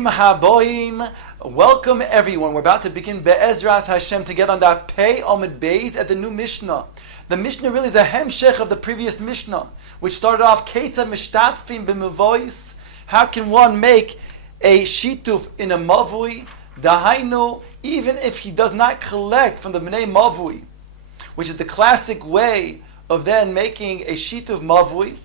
Bruchim haboim. Welcome everyone. We're about to begin Be'ezras Hashem to get on that Pei Amud Beis at the new Mishnah. The Mishnah really is a hemshech of the previous Mishnah, which started off Keita Mishtatfim b'Mevois. How can one make a shituf in a mavui? Dahainu, even if he does not collect from the Bnei Mavui, which is the classic way of then making a shituf mavui.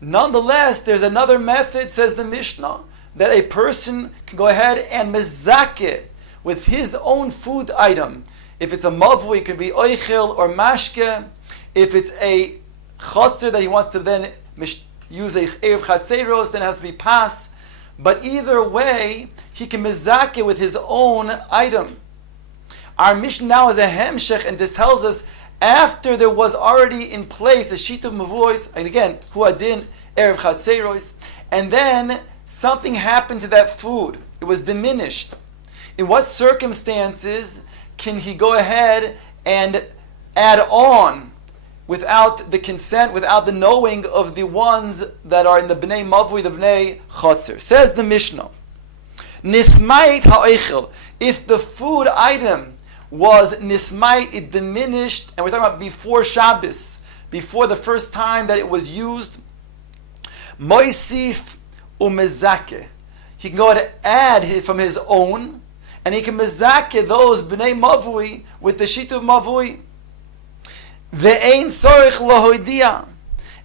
Nonetheless, there's another method, says the Mishnah, that a person can go ahead and mezakeh with his own food item. If it's a mavui, it could be oichel or mashke. If it's a chotzer that he wants to then use a erev chatzeros, then it has to be pas. But either way, he can mezakeh with his own item. Our Mishnah now is a hemshech, and this tells us after there was already in place a sheet of mavuos, and again, huadin erev chatzeros, and then something happened to that food. It was diminished. In what circumstances can he go ahead and add on without the consent, without the knowing of the ones that are in the Bnei Mavui, the Bnei Chotzer? Says the Mishnah, Nismait ha'oichel. If the food item was nismait, it diminished, and we're talking about before Shabbos, before the first time that it was used, moisif umezakeh. He can go ahead and add from his own, and he can mezakeh those bnei mavui with the shituv mavui. Ve'ein sorich lohoidia.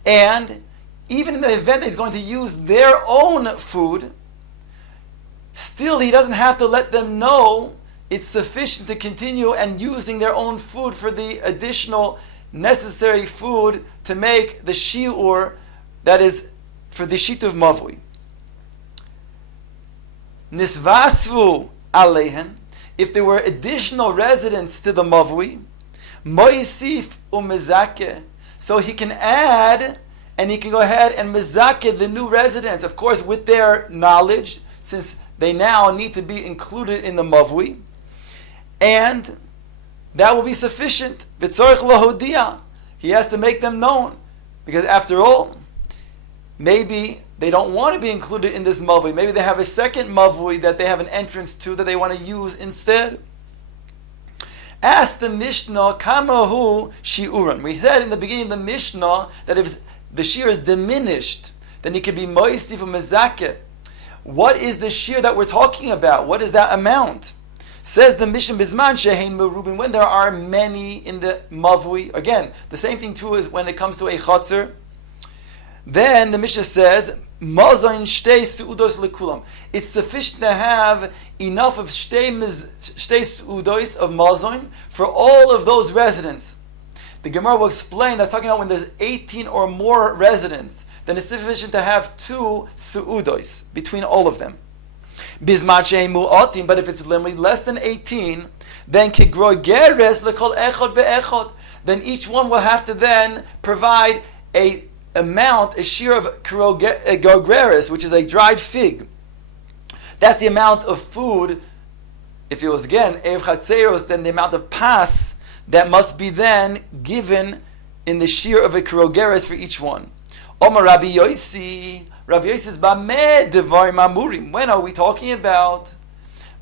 And even in the event that he's going to use their own food, still he doesn't have to let them know. It's sufficient to continue and using their own food for the additional necessary food to make the shiur that is for the shituv mavui. Nisvasvu alehen. If there were additional residents to the mavui, moisif umezakeh. So he can add and he can go ahead and mezakeh the new residents, of course, with their knowledge, since they now need to be included in the mavui. And that will be sufficient. V'tzorich lohodia. He has to make them known. Because after all, maybe they don't want to be included in this mavui. Maybe they have a second mavui that they have an entrance to that they want to use instead. Ask the Mishnah, Kamahu shiuran. We said in the beginning of the Mishnah that if the shear is diminished, then it can be moistif mezakeh. What is the shear that we're talking about? What is that amount? Says the Mishnah, Bizman shehein merubin, when there are many in the mavui. Again, the same thing too is when it comes to a chotzer. Then the Mishnah says, Mazain shtei suudos lekulam. It's sufficient to have enough of shtei suudos of mazain for all of those residents. The Gemara will explain that's talking about when there's 18 or more residents, then it's sufficient to have 2 suudos between all of them. Bizman shehein mu'atim, but if it's literally less than 18, then kigroi geres lekol echad ve'echad. Then each one will have to then provide a shear of gogreris, which is a dried fig. That's the amount of food. If it was again erev chatzeros, then the amount of pas that must be then given in the shear of a gogreris for each one. Omar Rabbi Yosi. Rabbi Yosi says, "Bameh devarim amurim." When are we talking about?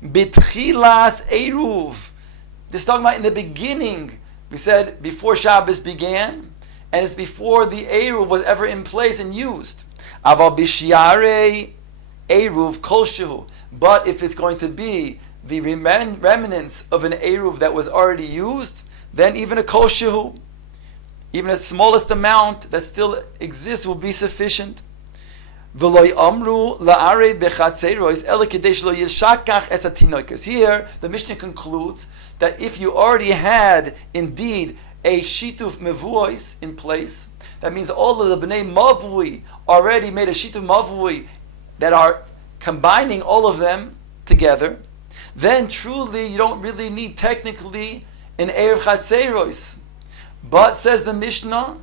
Bitchilas eruv. This is talking about in the beginning. We said before Shabbos began. And it's before the Eruv was ever in place and used. Aval bishiare Eruv kol shehu. But if it's going to be the remnants of an Eruv that was already used, then even a kol shehu, even the smallest amount that still exists will be sufficient. V'loy amru la'are bechatzeros ela kadesh lo yishakach es hatinoikos. Here, the Mishnah concludes that if you already had indeed a shituf mevuos in place, that means all of the bnei mavui already made a shituf mavui that are combining all of them together, then truly you don't really need technically an erev chatzeros. But says the Mishnah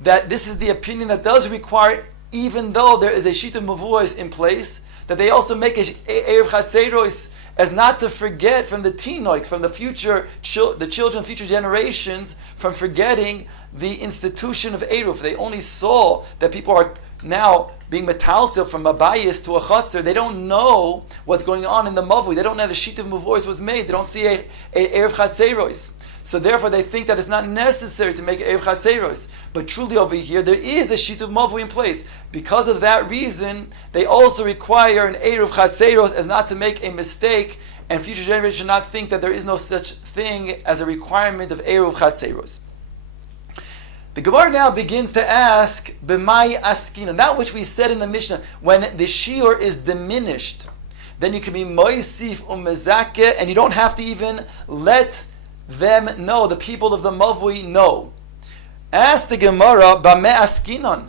that this is the opinion that does require, even though there is a shituf mevuos in place, that they also make a erev chatzeros, as not to forget from the tinoiks, from the future, the children, future generations, from forgetting the institution of Eruv. They only saw that people are now being metaltel from a bias to a chutzner, they don't know what's going on in the mavui. They don't know the sheet of mavois was made. They don't see a erev chatzeros. So therefore, they think that it's not necessary to make erev chatzeros. But truly, over here, there is a sheet of mavui in place. Because of that reason, they also require an erev chatzeros as not to make a mistake, and future generations should not think that there is no such thing as a requirement of erev chatzeros. The Gemara now begins to ask, b'mai askina, that which we said in the Mishnah, when the shiur is diminished, then you can be moisif umezake, and you don't have to even let them know, the people of the mavui know. Ask the Gemara, b'mai askinon,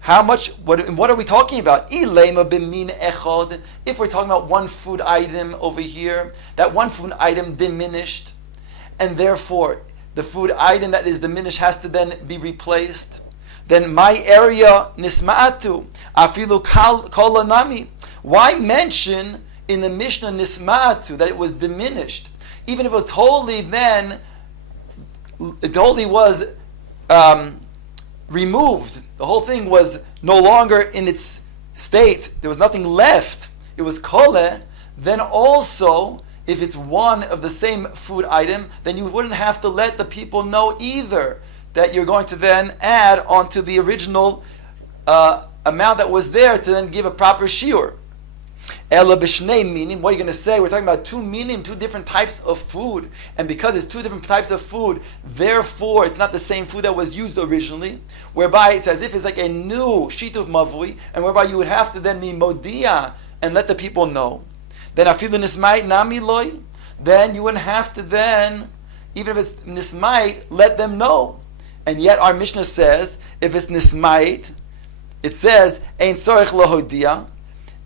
how much, what are we talking about? Ilema b'min echad, if we're talking about one food item over here, that one food item diminished, and therefore, the food item that is diminished has to then be replaced. Then my area nisma'atu afilu kolanami. Why mention in the Mishnah nisma'atu that it was diminished, even if it was totally then it totally was removed. The whole thing was no longer in its state. There was nothing left. It was kole. Then also, if it's one of the same food item, then you wouldn't have to let the people know either that you're going to then add onto the original amount that was there to then give a proper shiur. Ela b'shnei minim, what are you going to say? We're talking about two minim, two different types of food. And because it's two different types of food, therefore it's not the same food that was used originally, whereby it's as if it's like a new shituv mavui, and whereby you would have to then be modia and let the people know. Then afilu nismait nami loy, then you wouldn't have to then, even if it's nismait, let them know. And yet our Mishnah says, if it's nismait, it says, ein tzorich lohodia,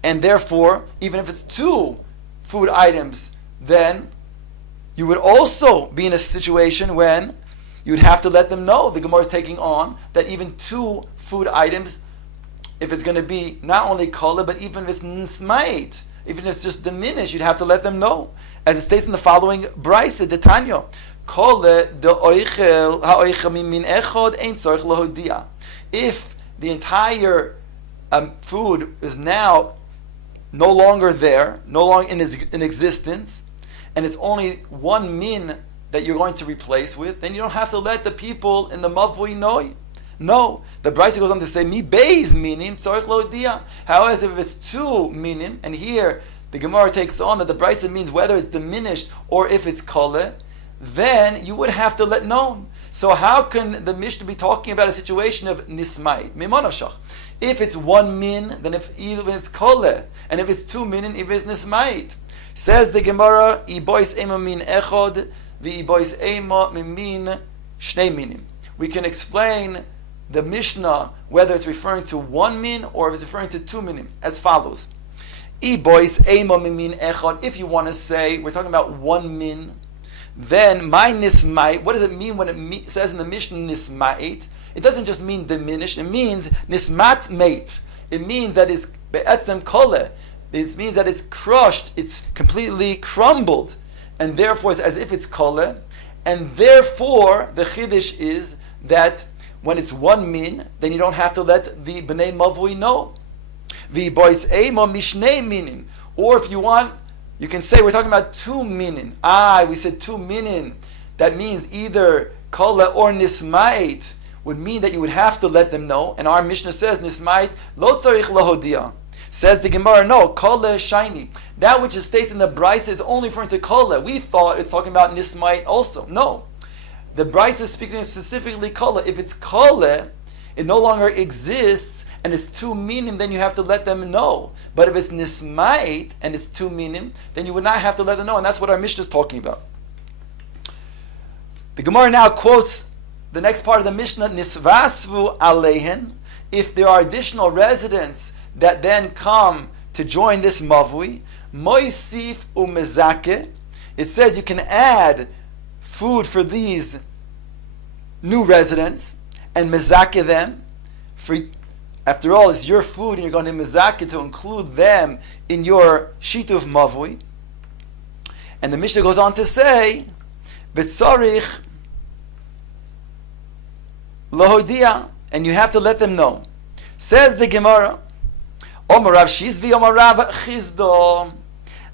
and therefore, even if it's two food items, then you would also be in a situation when you would have to let them know. The Gemara is taking on that even two food items, if it's going to be not only kala, but even if it's nismait, even if it's just diminished, you'd have to let them know. As it states in the following brisa, the Tanya, if the entire food is now no longer there, no longer in existence, and it's only one min that you're going to replace with, then you don't have to let the people in the mavui know. No, the Brisa goes on to say, mi beis minim tzorich lo dia. However, if it's two minim, and here the Gemara takes on that the Brisa means whether it's diminished or if it's kole, then you would have to let known. So how can the Mishnah be talking about a situation of nismai? Mimonavshach. If it's one min, then if even it's kole, and if it's two min, if it's nismait. Says the Gemara, ibois ema min echod, v'ibois ema min shnei minim. We can explain the Mishnah, whether it's referring to one min or if it's referring to two minim, as follows. If you want to say, we're talking about one min, then my nismait, what does it mean when it says in the Mishnah nismait? It doesn't just mean diminished, it means nismat mate. It means that it's be'etzem kole. It means that it's crushed, it's completely crumbled, and therefore it's as if it's kole. And therefore, the chiddush is that when it's one min, then you don't have to let the bnei mavui know. V'bois ema mishnei minin. Or if you want, you can say we're talking about two minin. We said two minin. That means either kala or nismait would mean that you would have to let them know. And our Mishnah says nismait lo tzarich lahodia. Says the Gemara, no, kala shiny. That which is stated in the Brisa is only referring to kala. We thought it's talking about nismait also. No. The Brisa speaks specifically kala. If it's kala, it no longer exists, and it's two minim, then you have to let them know. But if it's nismait, and it's two minim, then you would not have to let them know, and that's what our Mishnah is talking about. The Gemara now quotes the next part of the Mishnah, nisvasvu alehen, if there are additional residents that then come to join this mavui, moisif umezake, it says you can add food for these new residents and mezake them. For, after all, it's your food and you're going to mezake to include them in your shituv mavui. And the Mishnah goes on to say, v'tzarich lahodia, and you have to let them know. Says the Gemara, Omar Rav Shizvi, Omar Rav Chizdo.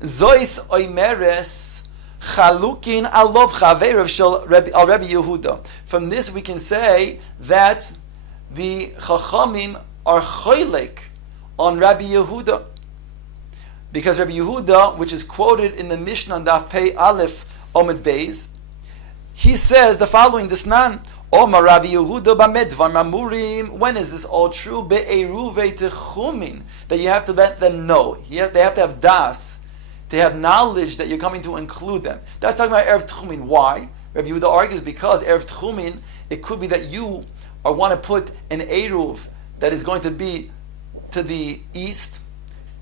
Zois oimeres chalukin alov chaveirav shel Rabbi Yehuda. From this we can say that the Chachamim are choylek on Rabbi Yehuda. Because Rabbi Yehuda, which is quoted in the Mishnah on Daf Pei Aleph Omid Beis, he says the following, Disnan, Omar Rabbi Yehuda b'medvar mamurim. When is this all true? Be'eruvei techumin, that you have to let them know. They have to have das. They have knowledge that you're coming to include them. That's talking about Erev Tchumin. Why? Rabbi Yehuda argues because Erev Tchumin, it could be that you want to put an Eruv that is going to be to the east,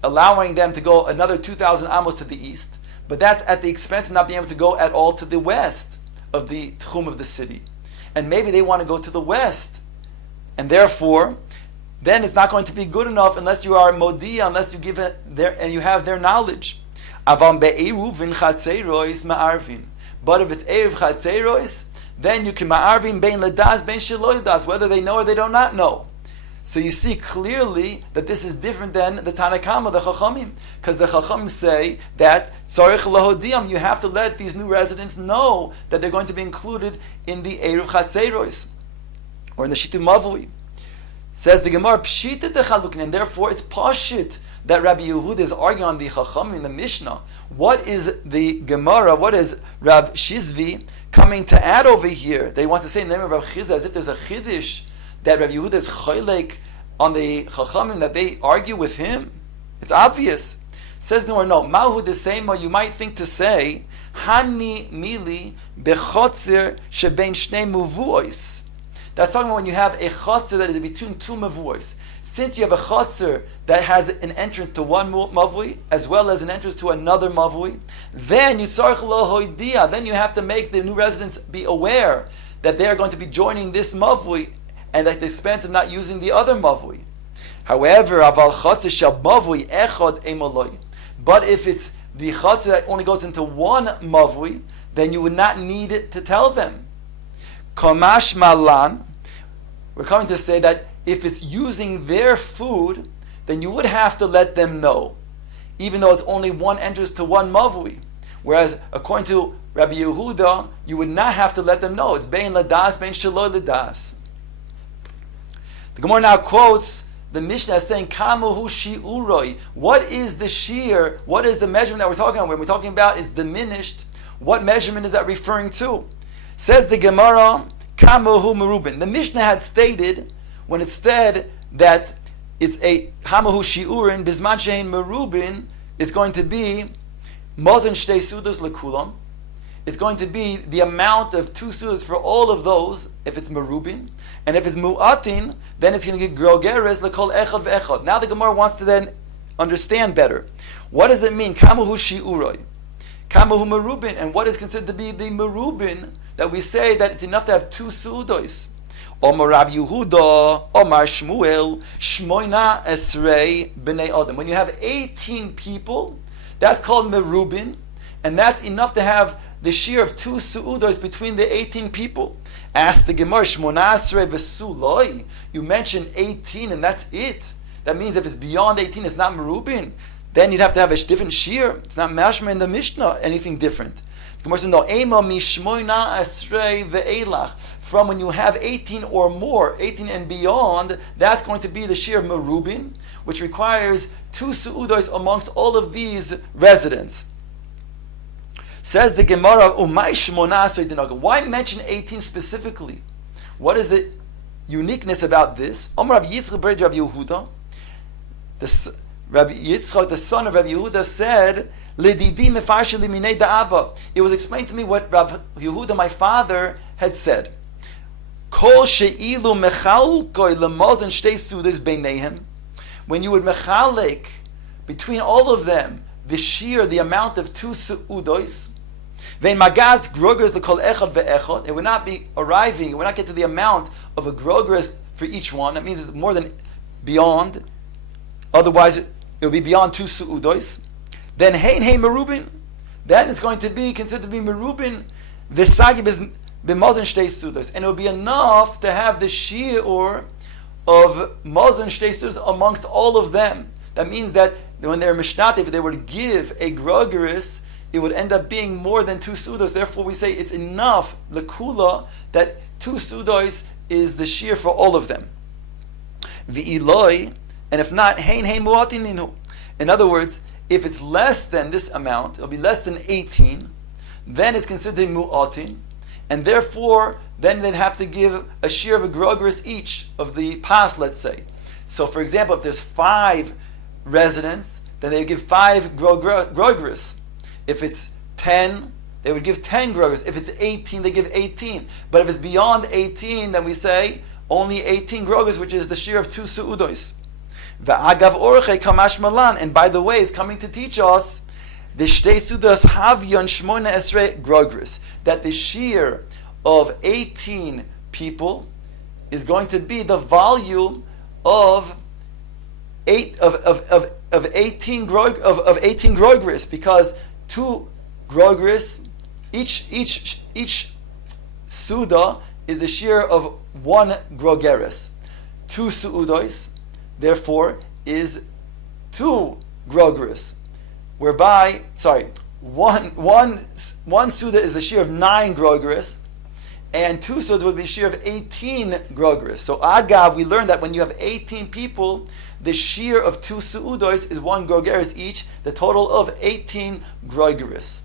allowing them to go another 2,000 amos to the east, but that's at the expense of not being able to go at all to the west of the Tchum of the city. And maybe they want to go to the west, and therefore, then it's not going to be good enough unless you are Modiya, unless you give it their, and you have their knowledge. But if it's Erev Chatzeros, then you can ma'arvin bein ledas, bein shelo ledas, whether they know or they do not know. So you see clearly that this is different than the Tanakama, the Chachamim, because the Chachamim say that tzarich lahodiam, you have to let these new residents know that they're going to be included in the Erev Chatzeros, or in the Shitu Mavui. Says the Gemara, Pshita techalukin, and therefore it's Pashit that Rabbi Yehuda is arguing on the Chachamim in the Mishnah. What is the Gemara, what is Rav Shizvi coming to add over here? They want to say in the name of Rav Chizah as if there's a Chiddush that Rabbi Yehuda is choylek on the Chachamim, that they argue with him. It's obvious. Says no or no. Mahu the same, you might think to say, Hani mili bechotzer shebein shnei muvuos. That's talking about when you have a chotzer that is between two mavuos. Since you have a chotzer that has an entrance to one mavui as well as an entrance to another mavui, then you tzarich lo hoidia. Then you have to make the new residents be aware that they are going to be joining this mavui, and at the expense of not using the other mavui. However, aval chotzer shel mavui echad emoloi. But if it's the chotzer that only goes into one mavui, then you would not need it to tell them. Kamash malan. We're coming to say that if it's using their food, then you would have to let them know, even though it's only one entrance to one mavui. Whereas, according to Rabbi Yehuda, you would not have to let them know. It's bein ladas, bein shelo ladas. The Gemara now quotes the Mishnah as saying, Kamuhu shi'uroi. What is the shear? What is the measurement that we're talking about? When we're talking about it's diminished, what measurement is that referring to? Says the Gemara, Kamuhu merubin. The Mishnah had stated, when it said that it's a Hamahu shi'urin, bisman shein merubin, it's going to be mozen shtei sudas lekulam. It's going to be the amount of 2 sudas for all of those, if it's merubin. And if it's mu'atin, then it's going to get grogeres lekol echad ve'echad. Now the Gemara wants to then understand better. What does it mean? Kamuhu shi'uroi. Kamuhu merubin. And what is considered to be the merubin that we say that it's enough to have 2 sudos? Omar Rabbi Yehuda, Omar Shmuel, Shmoina Esrei B'nei Adam. When you have 18 people, that's called merubin, and that's enough to have the shear of 2 su'udos between the 18 people. Ask the Gemara, Shmona Esrei V'suloi. You mentioned 18 and that's it. That means if it's beyond 18, it's not merubin. Then you'd have to have a different shear. It's not mashma in the Mishnah, anything different. The Gemara says, no, Ema mishmoina esrei ve'elach. From when you have 18 or more, 18 and beyond, that's going to be the shear of merubin, which requires 2 su'udos amongst all of these residents. Says the Gemara, Umay shmona esrei dinaga. Why mention 18 specifically? What is the uniqueness about this? Omar Rabbi Yitzchak bar Rabbi Yehuda, Rabbi Yitzchak, the son of Rabbi Yehuda, said, it was explained to me what Rabbi Yehuda, my father, had said. When you would mechalek between all of them the shear, the amount of 2 su'udos, it would not be arriving, it would not get to the amount of a grogres for each one. That means it's more than beyond. Otherwise, it will be beyond 2 su'udos. Then hein merubin, then it's going to be considered to be merubin v'sagi b'mozen shtei sudos, and it will be enough to have the shiur of mozen shtei sudos amongst all of them. That means that when they're mishnat, if they were to give a grogeris, it would end up being more than 2 sudos. Therefore, we say it's enough, lekula, that 2 sudos is the shear for all of them. V'iloi, and if not, hein muatin ninu. In other words, if it's less than this amount, it'll be less than 18, then it's considered mu'atin, and therefore, then they'd have to give a shear of a grogeris each of the pas, let's say. So, for example, if there's 5 residents, then they would give 5 grogeris. If it's 10, they would give 10 grogeris. If it's 18, they give 18. But if it's beyond 18, then we say only 18 grogeris, which is the shear of 2 su'udos. V'agav orche kamash malan. And by the way, it's coming to teach us the shtei sudas havyon shmona esrei grogeris, that the shear of 18 people is going to be the volume of 18 grogeris, because 2 grogeris, each suda is the shear of 1 grogeris. 2 suudos, therefore, is 2 grogeris, whereby, one suda is the shear of 9 grogeris, and 2 sudas would be a shear of 18 grogeris. So agav, we learned that when you have 18 people, the shear of 2 suudos is 1 grogeris each, the total of 18 grogeris.